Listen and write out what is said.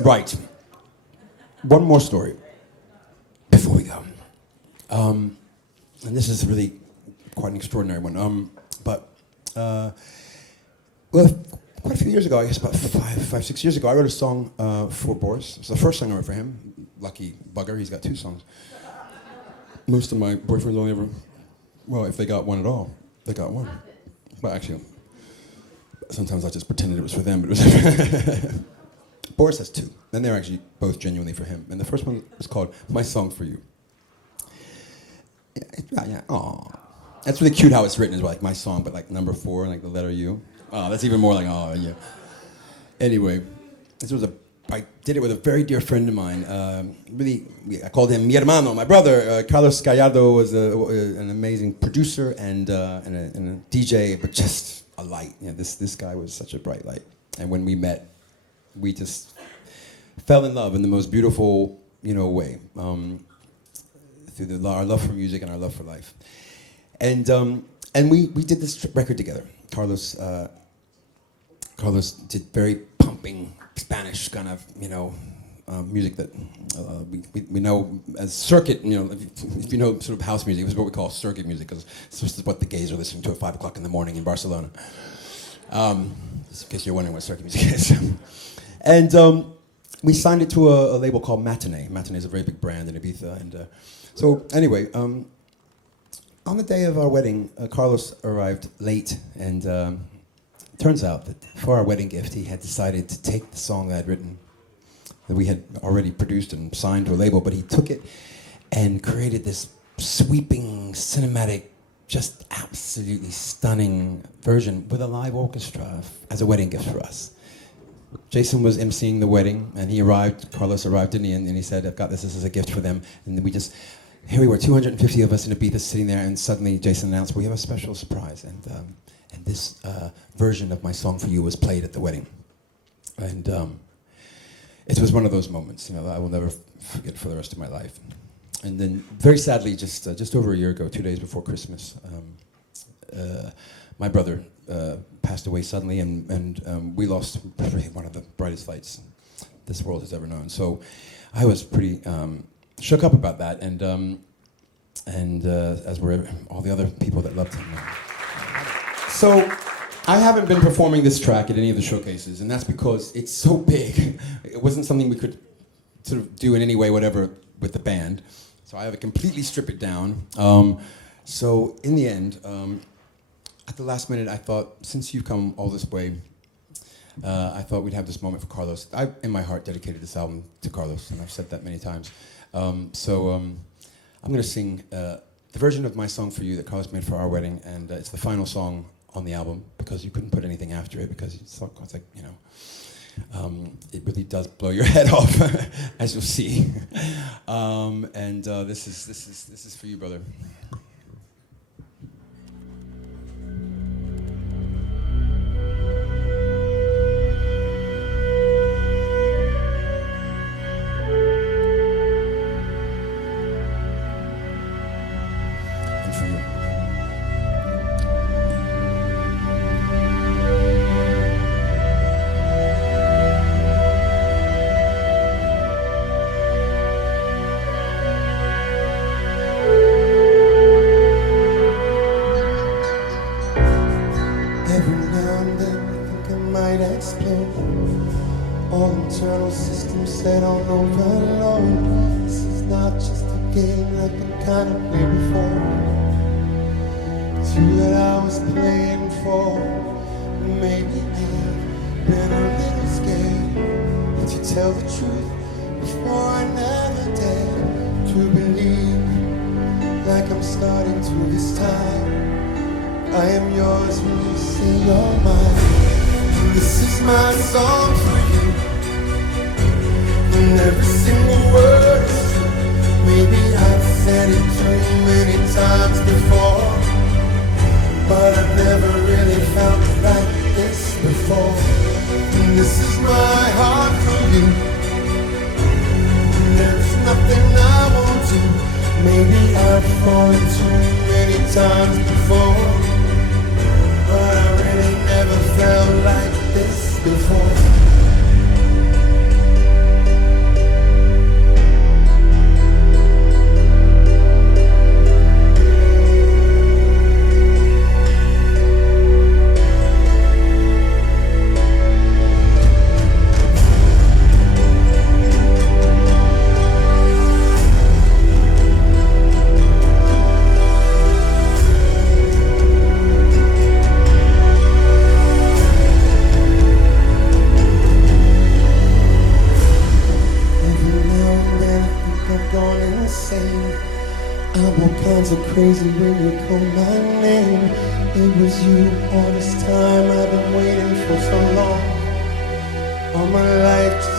Right. One more story before we go. And this is really quite an extraordinary one. Well, quite a few years ago, I guess about 6 years ago, I wrote a song for Boris. It's the first song I wrote for him. Lucky bugger, he's got 2 songs. Most of my boyfriends only ever, well, if they got one at all, they got one. But actually, sometimes I just pretended it was for them, but it was Boris has 2, and they're actually both genuinely for him. And the first one is called My Song for You. Yeah, aw. That's really cute how it's written, is like my song, but like number 4 and like the letter U. Oh, that's even more like, oh, yeah. Anyway, I did it with a very dear friend of mine. I called him mi hermano, my brother. Carlos Gallardo was an amazing producer and a DJ, but just a light. You know, this guy was such a bright light. And when we met, we just fell in love in the most beautiful, way, through our love for music and our love for life. And we did this record together. Carlos did very pumping Spanish kind of, music that we know as circuit, if you know sort of house music, it's what we call circuit music, because this is what the gays are listening to at 5 o'clock in the morning in Barcelona. Just in case you're wondering what circuit music is. And we signed it to a label called Matinee. Matinee is a very big brand in Ibiza. And so anyway, on the day of our wedding, Carlos arrived late, and turns out that for our wedding gift, he had decided to take the song that I'd written, that we had already produced and signed to a label, but he took it and created this sweeping, cinematic, just absolutely stunning version with a live orchestra as a wedding gift for us. Jason was emceeing the wedding, and Carlos arrived, didn't he? And he said, I've got this is a gift for them. And here we were, 250 of us in Ibiza sitting there, and suddenly Jason announced, we have a special surprise. And this version of My Song for You was played at the wedding. And it was one of those moments, that I will never forget for the rest of my life. And then, very sadly, just over a year ago, 2 days before Christmas, my brother passed away suddenly, and we lost one of the brightest lights this world has ever known. So I was pretty shook up about that, and as were all the other people that loved him. So I haven't been performing this track at any of the showcases, and that's because it's so big. It wasn't something we could sort of do in any way, whatever, with the band. So I have to completely strip it down. So in the end, at the last minute, I thought, since you've come all this way, I thought we'd have this moment for Carlos. I, in my heart, dedicated this album to Carlos, and I've said that many times. I'm going to sing the version of My Song for You that Carlos made for our wedding, and it's the final song on the album, because you couldn't put anything after it, because it's like, it really does blow your head off, as you'll see. This is for you, brother. All internal systems set on overload. This is not just a game like the kind of play before. It's you that I was playing for. Maybe I've been a little scared, but to tell the truth, before I never dared to believe, like I'm starting to this time. I am yours when you say you're mine. This is my song for you, and every single word is true. Maybe I've said it too many times before, but I've never really felt like this before. And this is my heart for you, and there's nothing I won't do. Maybe I've fallen too many times before, but I really never felt like this before. so crazy when you call my name. It was you all this time, I've been waiting for so long. All my life